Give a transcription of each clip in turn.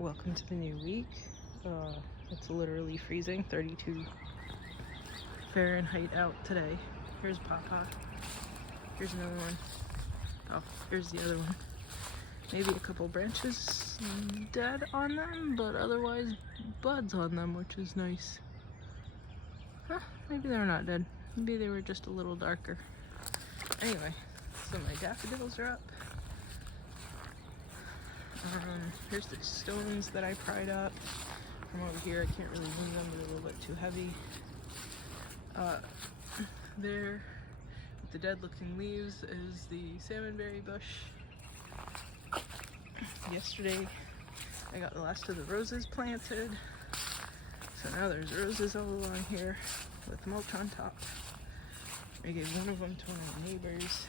Welcome to the new week. It's literally freezing, 32 Fahrenheit out today. Here's Papa. Here's another one. Oh, here's the other one. Maybe a couple branches dead on them, but otherwise buds on them, which is nice. Huh, maybe they're not dead. Maybe they were just a little darker. Anyway, so my daffodils are up. Here's the stones that I pried up from over here. I can't really move them, they're a little bit too heavy. There, with the dead looking leaves, is the salmonberry bush. Yesterday, I got the last of the roses planted. So now there's roses all along here with mulch on top. I gave one of them to one of my neighbors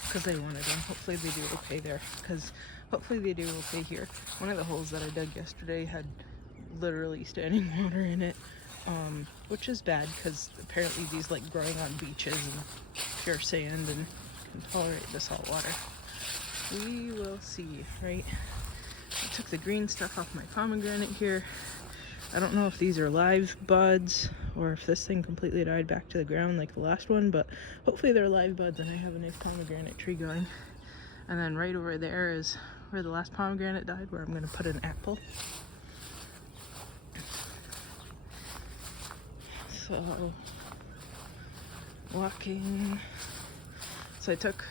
because they wanted them. Hopefully they do okay there, because hopefully they do okay here. One of the holes that I dug yesterday had literally standing water in it, which is bad because apparently these like growing on beaches and pure sand and can tolerate the salt water. We will see, right? I took the green stuff off my pomegranate here. I don't know if these are live buds or if this thing completely died back to the ground like the last one, but hopefully they're live buds and I have a nice pomegranate tree going. And then right over there is where the last pomegranate died, where I'm going to put an apple. So, walking. So I took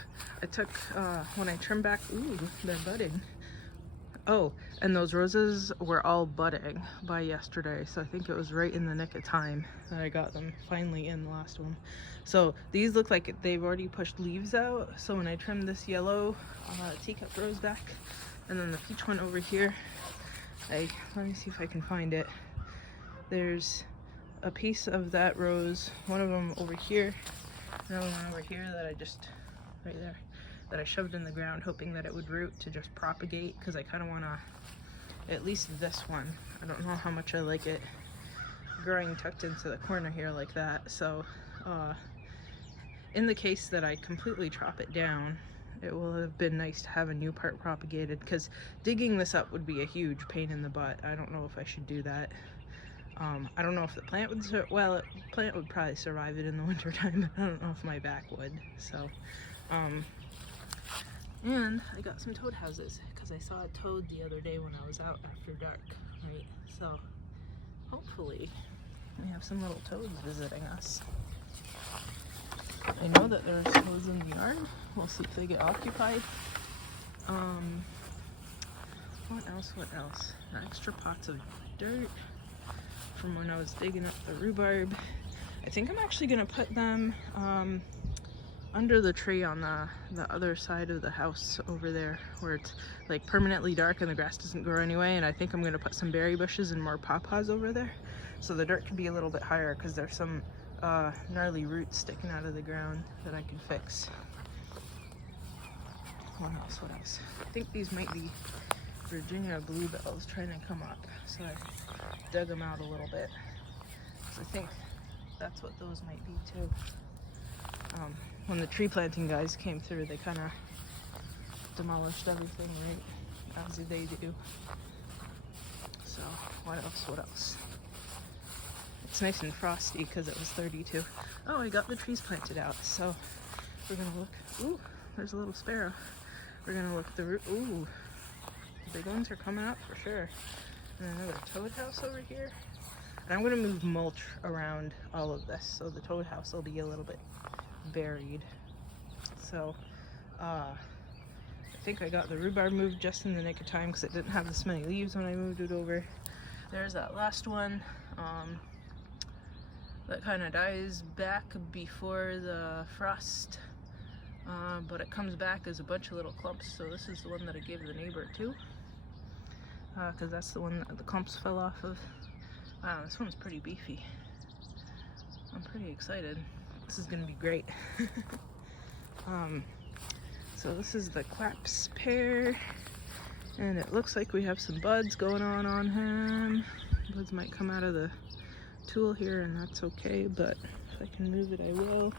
when I trimmed back, ooh, they're budding. Oh, and those roses were all budding by yesterday, so I think it was right in the nick of time that I got them finally in the last one. So these look like they've already pushed leaves out, so when I trimmed this yellow teacup rose back, and then the peach one over here, let me see if I can find it. There's a piece of that rose, one of them over here, another one over here that I just, right there, that I shoved in the ground hoping that it would root to just propagate, because I kind of want to, at least this one, I don't know how much I like it growing tucked into the corner here like that. So in the case that I completely chop it down, it will have been nice to have a new part propagated, because digging this up would be a huge pain in the butt. I don't know if I should do that. I don't know if the plant would, the plant would probably survive it in the winter time, but I don't know if my back would. So and I got some toad houses because I saw a toad the other day when I was out after dark, right? So hopefully we have some little toads visiting us. I know that there's toads in the yard. We'll see if they get occupied. What else? Extra pots of dirt from when I was digging up the rhubarb. I think I'm actually gonna put them under the tree on the other side of the house over there, where it's like permanently dark and the grass doesn't grow anyway. And I think I'm gonna put some berry bushes and more pawpaws over there, so the dirt can be a little bit higher, because there's some gnarly roots sticking out of the ground that I can fix. What else? I think these might be Virginia bluebells trying to come up, so I dug them out a little bit. So I think that's what those might be too. When the tree planting guys came through, they kind of demolished everything, right? As they do. So, what else? It's nice and frosty because it was 32. Oh, I got the trees planted out, so we're gonna look. Ooh, there's a little sparrow. We're gonna look at the root. Ooh, the big ones are coming up for sure. And another toad house over here. And I'm gonna move mulch around all of this, so the toad house will be a little bit buried. So I think I got the rhubarb moved just in the nick of time, because it didn't have this many leaves when I moved it over. There's that last one that kind of dies back before the frost, but it comes back as a bunch of little clumps. So this is the one that I gave the neighbor too, because that's the one that the clumps fell off of. Wow, this one's pretty beefy. I'm pretty excited. This is gonna be great. So this is the Claps pear, and it looks like we have some buds going on him. Buds might come out of the tool here, and that's okay, but if I can move it, I will.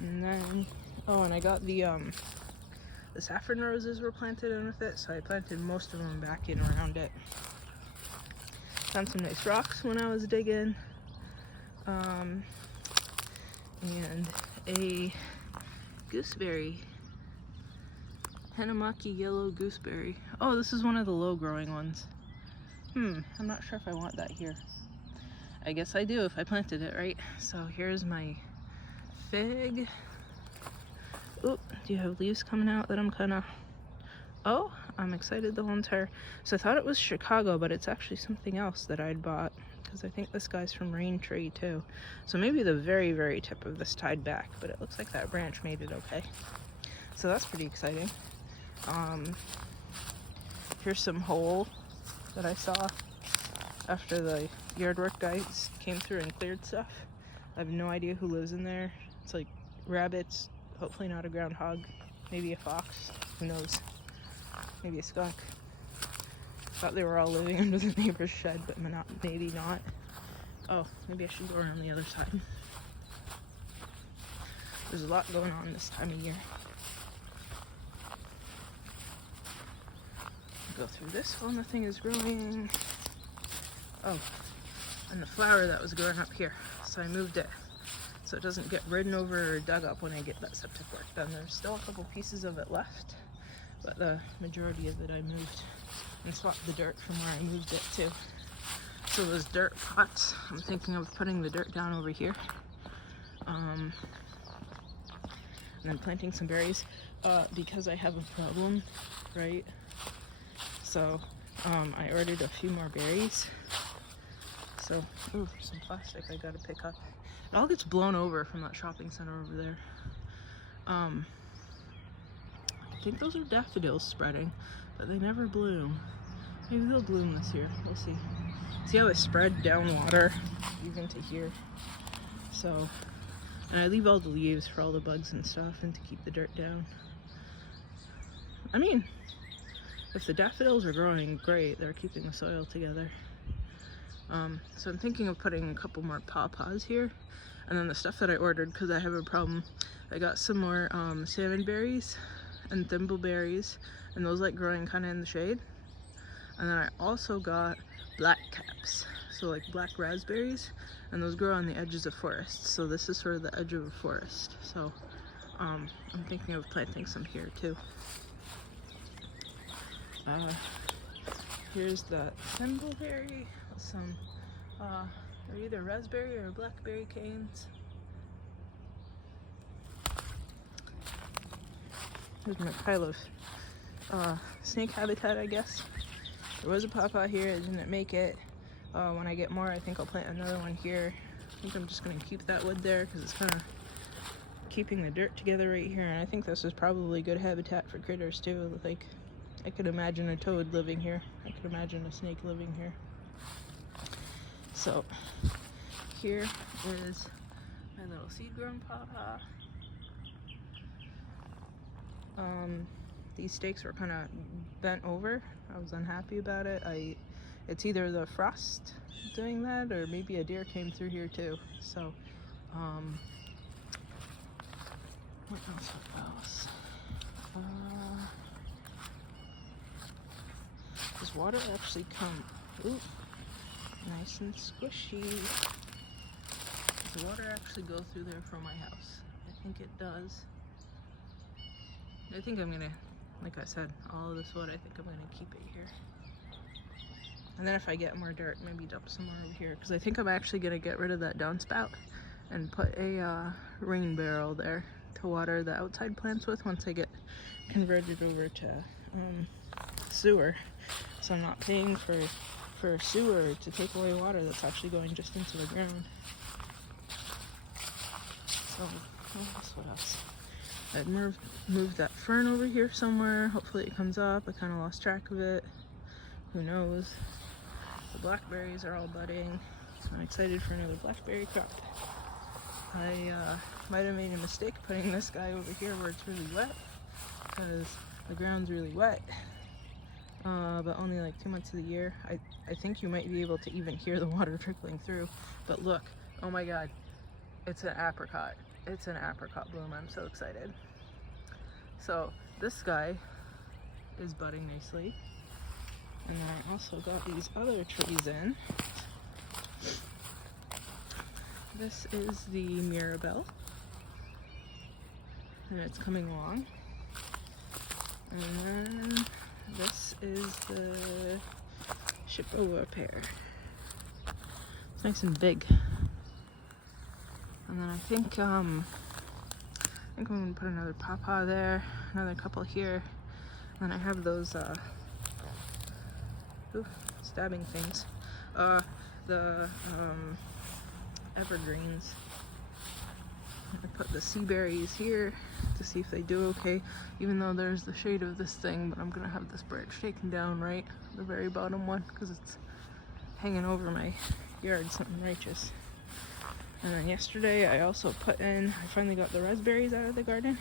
And then, oh, and I got the the saffron roses were planted in with it, so I planted most of them back in around it. Found some nice rocks when I was digging, and a gooseberry, Hanamaki yellow gooseberry. Oh, this is one of the low growing ones. I'm not sure if I want that here. I guess I do if I planted it right. So here's my fig. Oh, do you have leaves coming out that I'm kind of... Oh, I'm excited the whole entire... So I thought it was Chicago, but it's actually something else that I'd bought, because I think this guy's from Rain Tree too. So maybe the very, very tip of this tied back, but it looks like that branch made it okay. So that's pretty exciting. Here's some hole that I saw after the yard work guys came through and cleared stuff. I have no idea who lives in there. It's like rabbits, hopefully not a groundhog, maybe a fox, who knows, maybe a skunk. Thought they were all living under the neighbor's shed, but maybe not. Oh, maybe I should go around the other side. There's a lot going on this time of year. Go through this while nothing is growing. Oh, and the flower that was growing up here, so I moved it so it doesn't get ridden over or dug up when I get that septic work done. There's still a couple pieces of it left, but the majority of it I moved and swapped the dirt from where I moved it to. So those dirt pots, I'm thinking of putting the dirt down over here, and then planting some berries, because I have a problem, right? So I ordered a few more berries. So, ooh, some plastic I gotta pick up. It all gets blown over from that shopping center over there. I think those are daffodils spreading, but they never bloom. Maybe they'll bloom this year, we'll see. See how they spread down water, even to here. So, and I leave all the leaves for all the bugs and stuff and to keep the dirt down. I mean, if the daffodils are growing great, they're keeping the soil together. So I'm thinking of putting a couple more pawpaws here, and then the stuff that I ordered, because I have a problem, I got some more salmon berries and thimbleberries, and those like growing kind of in the shade. And then I also got black caps, so like black raspberries, and those grow on the edges of forests. So this is sort of the edge of a forest. So I'm thinking of planting some here too. Here's the thimbleberry with some, they're either raspberry or blackberry canes. Here's my pile of snake habitat, I guess. There was a pawpaw here, I didn't make it. When I get more, I think I'll plant another one here. I think I'm just gonna keep that wood there because it's kind of keeping the dirt together right here. And I think this is probably good habitat for critters too. Like, I could imagine a toad living here. I could imagine a snake living here. So here is my little seed-grown pawpaw. These stakes were kind of bent over. I was unhappy about it. It's either the frost doing that, or maybe a deer came through here too. So, what else? Does water actually come? Ooh, nice and squishy. Does the water actually go through there from my house? I think it does. I think I'm gonna, like I said, all of this wood, I think I'm gonna keep it here. And then if I get more dirt, maybe dump some more over here, because I think I'm actually gonna get rid of that downspout and put a rain barrel there to water the outside plants with once I get converted over to sewer. So I'm not paying for sewer to take away water that's actually going just into the ground. So what else? I'd moved that fern over here somewhere. Hopefully it comes up. I kind of lost track of it. Who knows? The blackberries are all budding, so I'm excited for another blackberry crop. I might have made a mistake putting this guy over here where it's really wet, because the ground's really wet. But only like 2 months of the year. I think you might be able to even hear the water trickling through. But look, oh my god, it's an apricot. It's an apricot bloom. I'm so excited. So this guy is budding nicely. And then I also got these other trees in. This is the Mirabelle, and it's coming along. And then this is the Chippewa pear. It's nice and big. And then I think I'm gonna put another pawpaw there, another couple here. And then I have those stabbing things. The evergreens. I put the sea berries here to see if they do okay, even though there's the shade of this thing, but I'm gonna have this branch taken down, right, the very bottom one, because it's hanging over my yard, something righteous. And then yesterday I also put in, I finally got the raspberries out of the garden,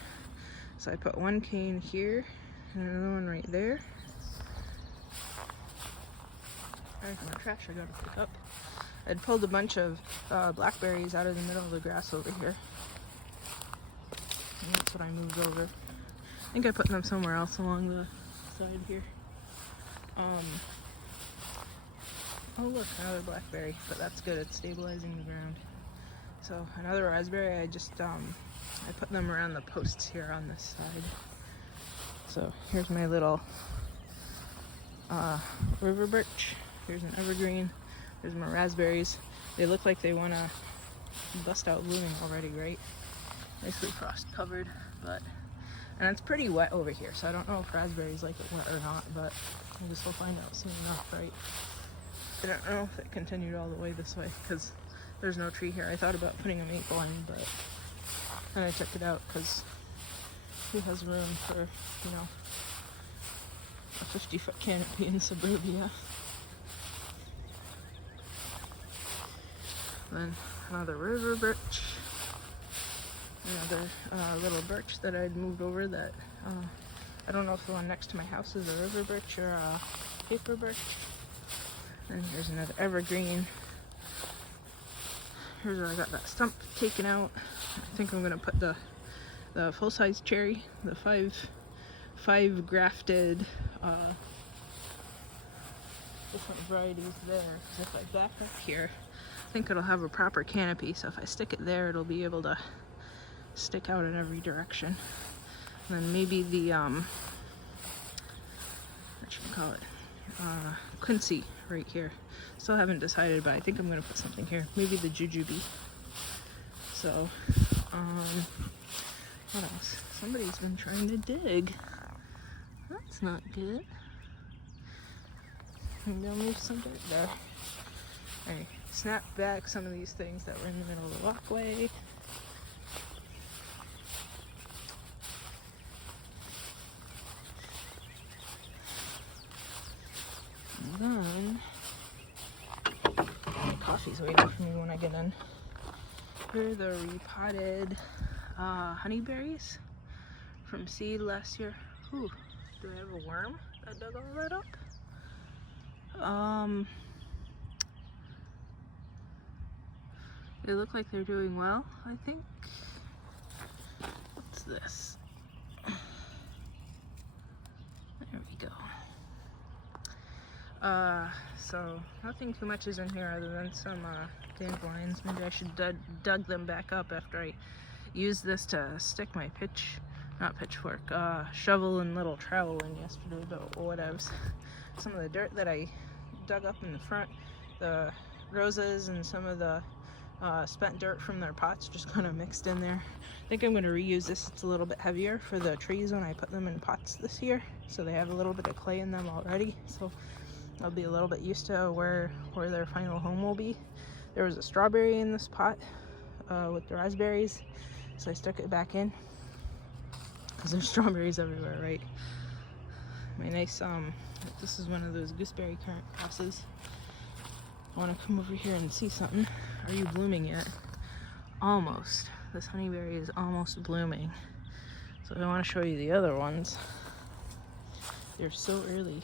so I put one cane here and another one right there. There's my trash I gotta pick up. I'd pulled a bunch of blackberries out of the middle of the grass over here. And that's what I moved over. I think I put them somewhere else along the side here. Oh look, another blackberry, but that's good, it's stabilizing the ground. So another raspberry, I just, I put them around the posts here on this side. So here's my little river birch. Here's an evergreen. There's my raspberries. They look like they want to bust out blooming already, right? Nicely frost covered, but, and it's pretty wet over here, so I don't know if raspberries like it wet or not, but I guess we'll find out soon enough, right? I don't know if it continued all the way this way, because there's no tree here. I thought about putting a maple in, but then I took it out because who has room for, you know, a 50-foot canopy in suburbia. Then another river birch, another little birch that I'd moved over that, I don't know if the one next to my house is a river birch or a paper birch. And here's another evergreen. Here's where I got that stump taken out. I think I'm gonna put the full-size cherry, the five grafted different varieties there. Because if I back up here, I think it'll have a proper canopy, so if I stick it there, it'll be able to stick out in every direction. And then maybe the, what should I call it? Quincy right here. Still haven't decided, but I think I'm going to put something here. Maybe the jujube. So, what else? Somebody's been trying to dig. That's not good. Maybe I'll move some dirt there. Alright. Snap back some of these things that were in the middle of the walkway. And then, coffee's waiting for me when I get in. Here are the repotted honeyberries from seed last year. Ooh, do I have a worm that dug all that up? They look like they're doing well, I think. What's this? There we go. So nothing too much is in here other than some dandelions. Maybe I should dug them back up after I used this to stick my pitchfork, shovel and little trowel in yesterday, but whatevs. Some of the dirt that I dug up in the front, the roses and some of the spent dirt from their pots just kind of mixed in there. I think I'm going to reuse this. It's a little bit heavier for the trees when I put them in pots this year, so they have a little bit of clay in them already, so I'll be a little bit used to where their final home will be. There was a strawberry in this pot with the raspberries, so I stuck it back in because there's strawberries everywhere, right? My nice this is one of those gooseberry currant crosses. I want to come over here and see something. Are you blooming yet? Almost. This honeyberry is almost blooming. So I want to show you the other ones. They're so early.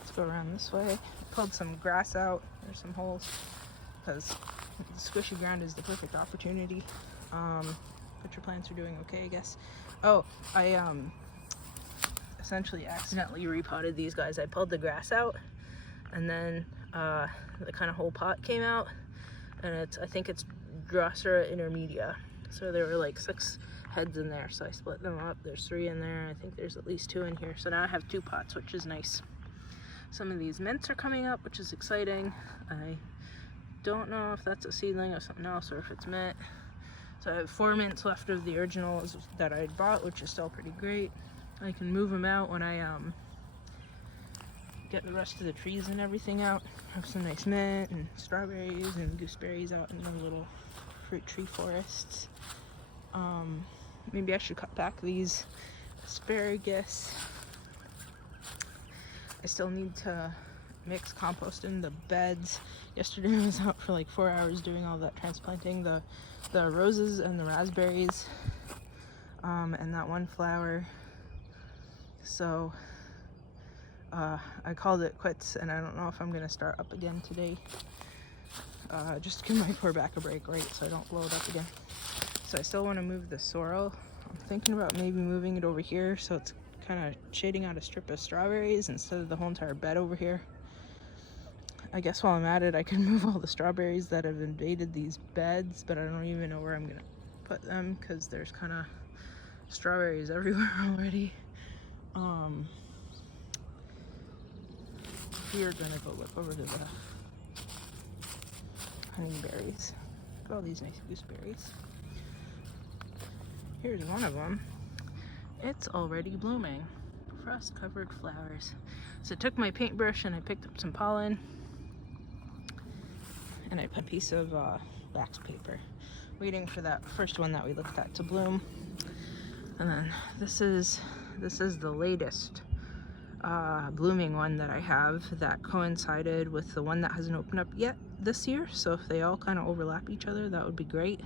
Let's go around this way. I pulled some grass out. There's some holes because the squishy ground is the perfect opportunity. But your plants are doing okay, I guess. Oh, I essentially accidentally repotted these guys. I pulled the grass out, and then the kind of whole pot came out, and I think it's Drosera intermedia. So there were like 6 heads in there, so I split them up. There's 3 in there. I think there's at least 2 in here. So now I have 2 pots, which is nice. Some of these mints are coming up, which is exciting. I don't know if that's a seedling or something else, or if it's mint. So I have 4 mints left of the originals that I bought, which is still pretty great. I can move them out when I get the rest of the trees and everything out. I have some nice mint and strawberries and gooseberries out in the little fruit tree forests. Maybe I should cut back these asparagus. I still need to mix compost in the beds. Yesterday I was out for like 4 hours doing all that transplanting, the roses and the raspberries, and that one flower. So I called it quits, and I don't know if I'm gonna start up again today. Just give my poor back a break, right, so I don't blow it up again. So I still want to move the sorrel. I'm thinking about maybe moving it over here so it's kind of shading out a strip of strawberries instead of the whole entire bed over here. I guess while I'm at it, I can move all the strawberries that have invaded these beds, but I don't even know where I'm gonna put them because there's kind of strawberries everywhere already. We are gonna go look over to the honeyberries. Look at all these nice gooseberries. Here's one of them. It's already blooming. Frost-covered flowers. So I took my paintbrush and I picked up some pollen, and I put a piece of wax paper, waiting for that first one that we looked at to bloom. And then this is the latest blooming one that I have that coincided with the one that hasn't opened up yet this year. So if they all kind of overlap each other, that would be great.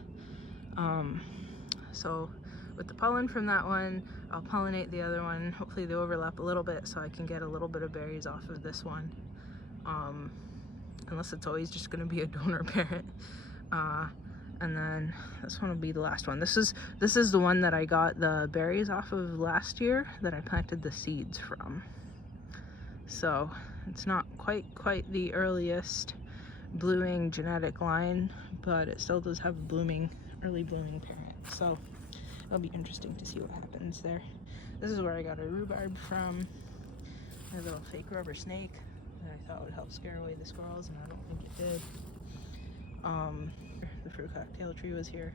So with the pollen from that one, I'll pollinate the other one. Hopefully they overlap a little bit so I can get a little bit of berries off of this one. Unless it's always just gonna be a donor parent. And then this one will be the last one. This is the one that I got the berries off of last year that I planted the seeds from. So it's not quite the earliest blooming genetic line, but it still does have a early blooming parent. So it'll be interesting to see what happens there. This is where I got a rhubarb from. A little fake rubber snake that I thought would help scare away the squirrels, and I don't think it did. The fruit cocktail tree was here.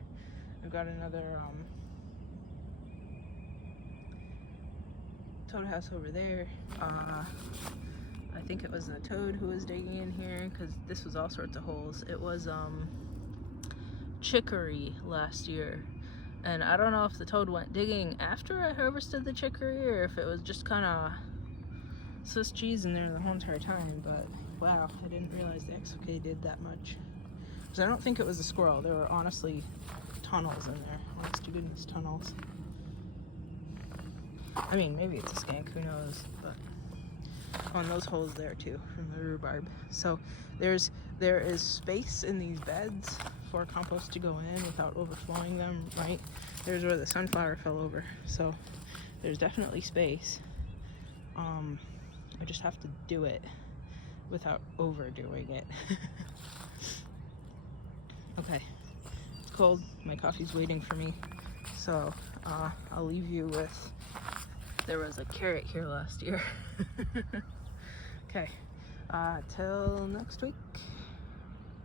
I've got another toad house over there. I think it was the toad who was digging in here, because this was all sorts of holes. It was chicory last year, and I don't know if the toad went digging after I harvested the chicory or if it was just kind of Swiss cheese in there the whole entire time. But wow, I didn't realize the XOK did that much. Because I don't think it was a squirrel. There were honestly tunnels in there. Honest to goodness, tunnels. I mean, maybe it's a skink, who knows, but on those holes there too from the rhubarb. So there is space in these beds for compost to go in without overflowing them, right? There's where the sunflower fell over, so there's definitely space. I just have to do it without overdoing it. Okay, it's cold, my coffee's waiting for me, so I'll leave you with, there was a carrot here last year. Okay, till next week.